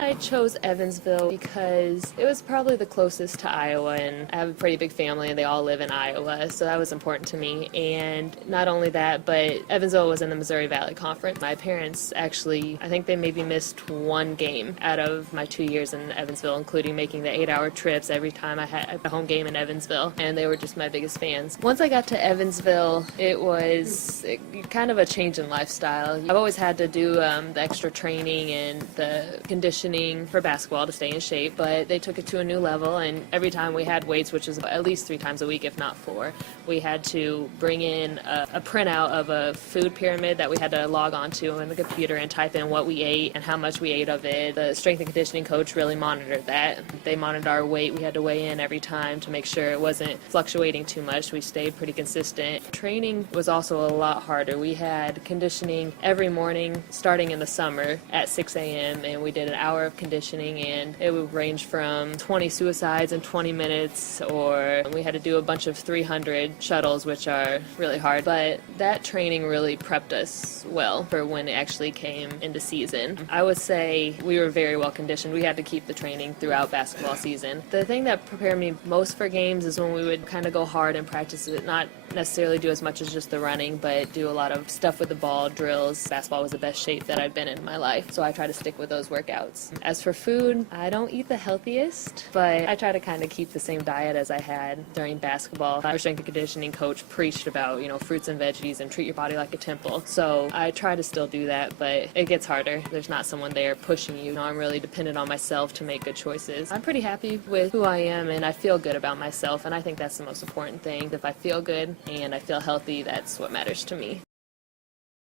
I chose Evansville because it was probably the closest to Iowa, and I have a pretty big family and they all live in Iowa, so that was important to me. And not only that, but Evansville was in the Missouri Valley Conference. My parents actually, I think they maybe missed one game out of my 2 years in Evansville, including making the 8-hour trips every time I had a home game in Evansville, and they were just my biggest fans. Once I got to Evansville, it was kind of a change in lifestyle. I've always had to do the extra training and the conditioning for basketball to stay in shape, but they took it to a new level, and every time we had weights, which was at least 3 times a week, if not 4, we had to bring in a printout of a food pyramid that we had to log onto in the computer and type in what we ate and how much we ate of it. The strength and conditioning coach really monitored that. They monitored our weight. We had to weigh in every time to make sure it wasn't fluctuating too much. We stayed pretty consistent. Training was also a lot harder. We had conditioning every morning starting in the summer at 6 a.m. and we did an hour of conditioning, and it would range from 20 suicides in 20 minutes, or we had to do a bunch of 300 shuttles, which are really hard. But that training really prepped us well for when it actually came into season. I would say we were very well conditioned. We had to keep the training throughout basketball season. The thing that prepared me most for games is when we would kind of go hard and practice it, not necessarily do as much as just the running, but do a lot of stuff with the ball, drills. Basketball was the best shape that I've been in my life, so I try to stick with those workouts. As for food, I don't eat the healthiest, but I try to kind of keep the same diet as I had during basketball. Our strength and conditioning coach preached about, fruits and veggies and treat your body like a temple. So I try to still do that, but it gets harder. There's not someone there pushing you. I'm really dependent on myself to make good choices. I'm pretty happy with who I am, and I feel good about myself, and I think that's the most important thing. If I feel good and I feel healthy, that's what matters to me.